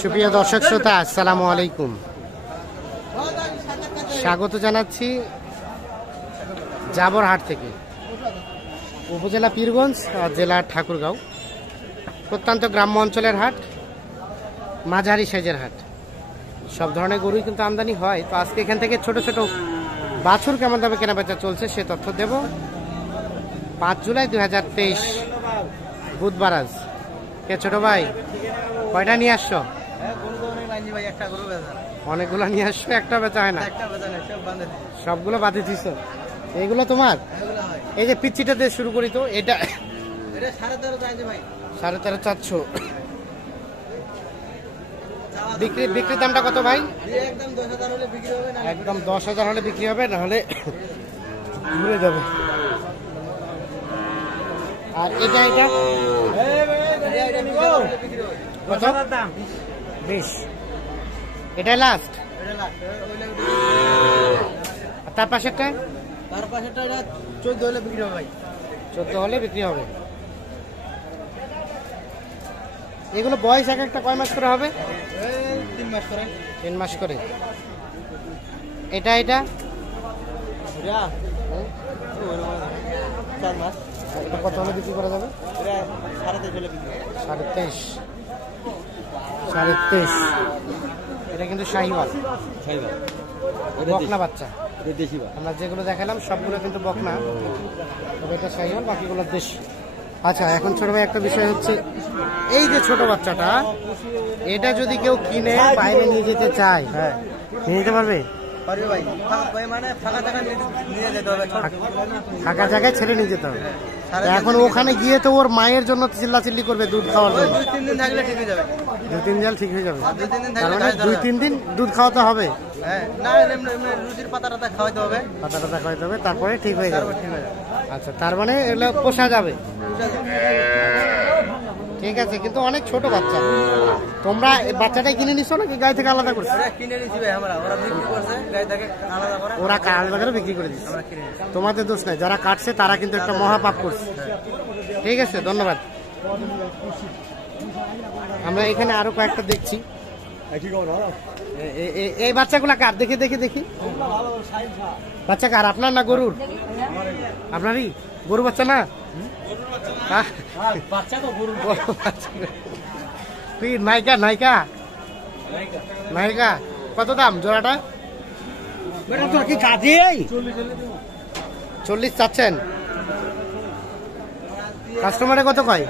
সুপ্রিয় দর্শক শ্রোতা, আসসালামু আলাইকুম। স্বাগত জানাচ্ছি জাবরহাট থেকে, উপজেলা পীরগঞ্জ, জেলা ঠাকুরগাঁও। প্রত্যন্ত গ্রাম্য অঞ্চলের হাট, মাঝারি সাইজের হাট, সব ধরনের গরুই কিন্তু আমদানি হয়। তো আজকে এখান থেকে ছোট ছোট বাছুর কেমন দামে কেনাবেচা চলছে সে তথ্য দেব। 5 জুলাই 2023 বুধবার। আজ কে ছোট ভাই, কয়টা নিয়ে আসছো? অনেকগুলো নিয়ে আসছো, একটা বেচা হয় না? সবগুলো বাদে দিছ? এইগুলো তোমার? এই যে পিচ্ছিটা দিয়ে শুরু করি তো, এটা 13.5 চাচ্ছো। বিক্রির দামটা কত ভাই? একদম 10,000 হলে বিক্রি হবে, নাহলে ঘুরে যাবে। আর এটা কত? 20। এটাই লাস্ট? তার পাশেরটা? 14 হলে বিক্রি হবে ভাই। 14 হলে বিক্রি হবে। এগুলো বয়স এক একটা কয় মাস করে হবে? 3 মাস করে। 3 মাস করে। এটা 4 মাস। এটা কত হলে বিক্রি করা যাবে? 23.5 হলে বিক্রি হবে। 23.5। এটা কিন্তু শাহিওয়াল, বকনা বাচ্চা। আমরা যেগুলো দেখালাম সবগুলো কিন্তু বকনা, তবে এটা শাহিওয়াল, বাকিগুলো দেশি। আচ্ছা, এখন ছোট ভাই একটা বিষয় হচ্ছে, এই যে ছোট বাচ্চাটা, এটা যদি কেউ কিনে বাইরে নিয়ে যেতে চায়, হ্যাঁ নিয়ে যেতে পারবে? ফাঁকা জায়গায় ছেড়ে নিয়ে যেতে হবে। এখন ওখানে গিয়ে তো ওর মায়ের জন্য চিল্লাচিল্লি করবে দুধ খাওয়ার জন্য। 2-3 দিন থাকলে ঠিক হয়ে যাবে। 2-3 দিন ঠিক হয়ে যাবে। 2-3 দিন তার মানে 2-3 দিন দুধ খাওয়াতে হবে। হ্যাঁ, না রুটির পাতা খাওয়াতে হবে। পাতা খাওয়াতে হবে, তারপরে ঠিক হয়ে যাবে। আচ্ছা, তার মানে এগুলো পোষা যাবে। ঠিক আছে, কিন্তু অনেক ছোট বাচ্চা। তোমরা বাচ্চাটাই কিনে নিছো নাকি গাই থেকে আলাদা করছো? কিনে নিছি ভাই, ওরা বিক্রি করছে, গাই থেকে আলাদা করে। ওরা আলাদা করে বিক্রি করে দিচ্ছে, তোমাদের দোষ নাই। যারা কাটছে তারা কিন্তু একটা মহাপাপ করছে। ঠিক আছে, ধন্যবাদ। আমরা এখানে আরো কয়েকটা দেখছি। এই বাচ্চাগুলা কার? দেখি। বাচ্চা কার? আপনার না গরুর? আপনারই গরু বাচ্চা না? নায়িকা কত দাম জোড়াটা? 40 চাচ্ছেন? কাস্টমারে কত কয়?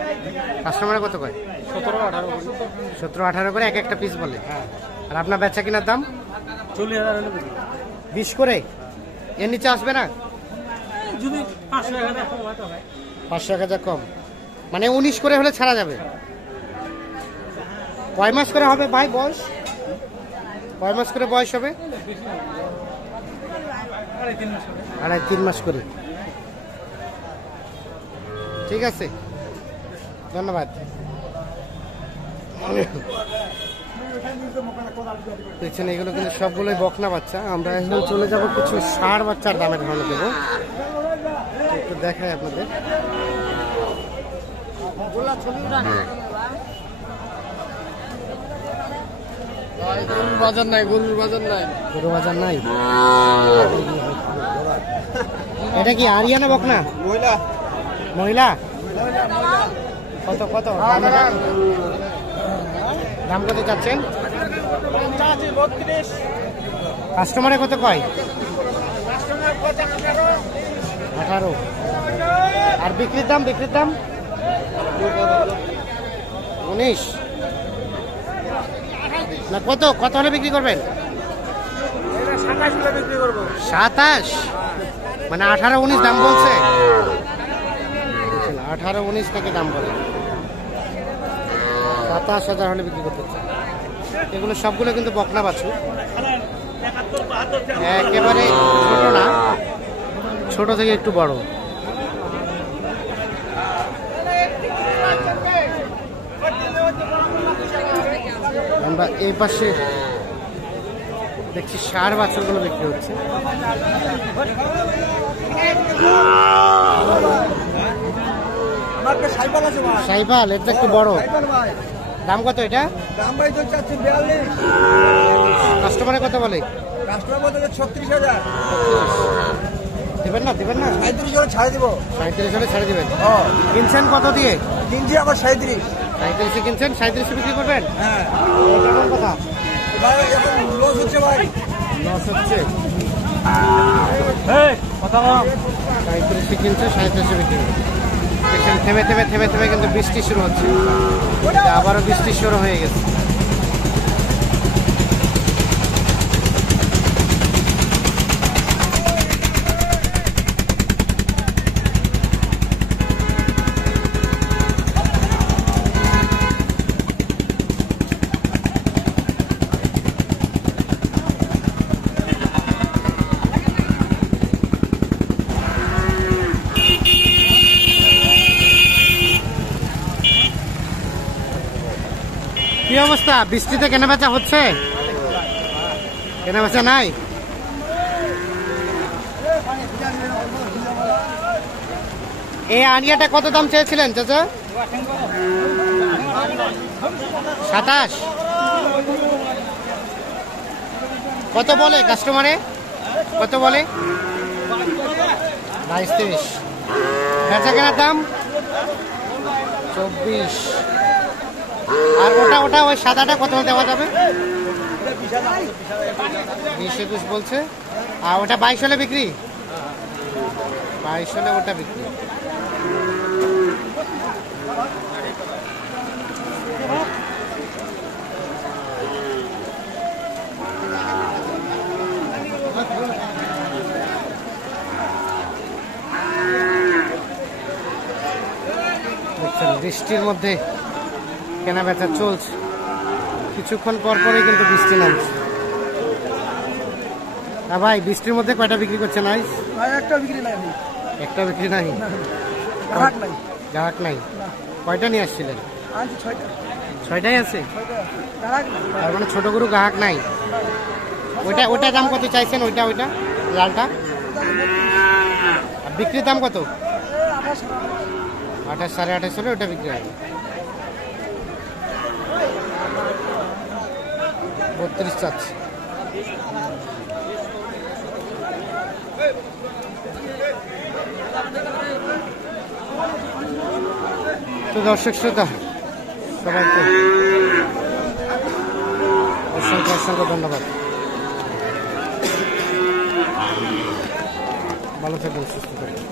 17-18 করে এক একটা পিস বলে। আর আপনার বেচা কিনার দাম 20 করে? এর নিচে আসবে না? 500-1000 কম, মানে 19 করে হলে ছাড়া যাবে। কয় মাস করে হবে ভাই বয়স? কয় মাস করে বয়স হবে? 2.5-3 মাস করে। ঠিক আছে, ধন্যবাদ। দেখছেন, এগুলো কিন্তু সবগুলোই বকনা বাচ্চা। আমরা এখন চলে যাব কিছু ষাঁড় বাচ্চার দামের ধারণা দেবো, একটু দেখাই আপনাদের। গরুর বাজার নাই। এটা কি আরিয়ানা বকনা? মহিলা। কত দাম কত চাচ্ছেন? কাস্টমারে কত কয়? 18। আর বিক্রির দাম? 19 না? কত হলে বিক্রি করবেন? 27, মানে 18-19 দাম বলছে। 18-19 থেকে দাম বলে। 27,000 হলে বিক্রি করতে চাই। এগুলো সবগুলো কিন্তু বকনা বাছুর, একেবারে ছোট না, ছোট থেকে একটু বড়। আমরা এই পাশে দেখছি ষাঁড় বাছুরগুলো বিক্রি হচ্ছে। শাইবাল, এটা একটু বড়। দাম কত এটা? দাম ভাই তো চাচ্ছি 42। কাস্টমারে কত বলে? কাস্টমার বলতে 36,000। দেবেন না? 37 হলে ছাড়ে দিব। 37 হলে ছেড়ে দিবেন। হ্যাঁ, কিনছেন কত দিয়ে? কিনছি আবার 37। 37 কিনছেন, 37 বিক্রি করবেন? হ্যাঁ, কেমন কথা? ভাই এখন লস হচ্ছে ভাই। লস হচ্ছে। কথা বল। 37 কিনছে, 37 বিক্রি করবে। দেখছেন থেমে থেমে কিন্তু বৃষ্টি শুরু হচ্ছে। আবারও বৃষ্টি শুরু হয়ে গেছে। কি অবস্থা? বৃষ্টিতে কেনাবেচা হচ্ছে? কেনাবেচা নাই? এই আড়িয়াটা কত দাম চেয়েছিলেন চাচা? 27। কত বলে কাস্টমারে? কত বলে? 22-23। বেচা কেনার দাম 24। আর ওটা ওই সাদাটা কত দেওয়া যাবে? 20-21 বলছে। আর ওটা 22 হলে বিক্রি? 22 হলে ওটা বিক্রি। বৃষ্টির মধ্যে কেনা বেচা চলছে। কিছুক্ষণ পর পরে কিন্তু বৃষ্টি নামছে। না ভাই, বৃষ্টির মধ্যে কয়টা বিক্রি করছে? নাই ভাই একটা বিক্রি নাই। একটা বিক্রি নাই। গ্রাহক নাই। গ্রাহক নাই? কয়টা নিয়ে আসছিলেন? আজ 6টা। 6টাই আছে? গ্রাহক নাই। তার মানে ছোট গরু গ্রাহক নাই। ওটা দাম কত চাইছেন? ওইটা লালটা? আর বিক্রির দাম কত? 28, 28.5 হলে ওটা বিক্রি হবে। 32 চাচ্ছে। তো দর্শক শ্রোতা সবাইকে অসংখ্য ধন্যবাদ। ভালো থাকবেন, সুস্থ থাকবেন।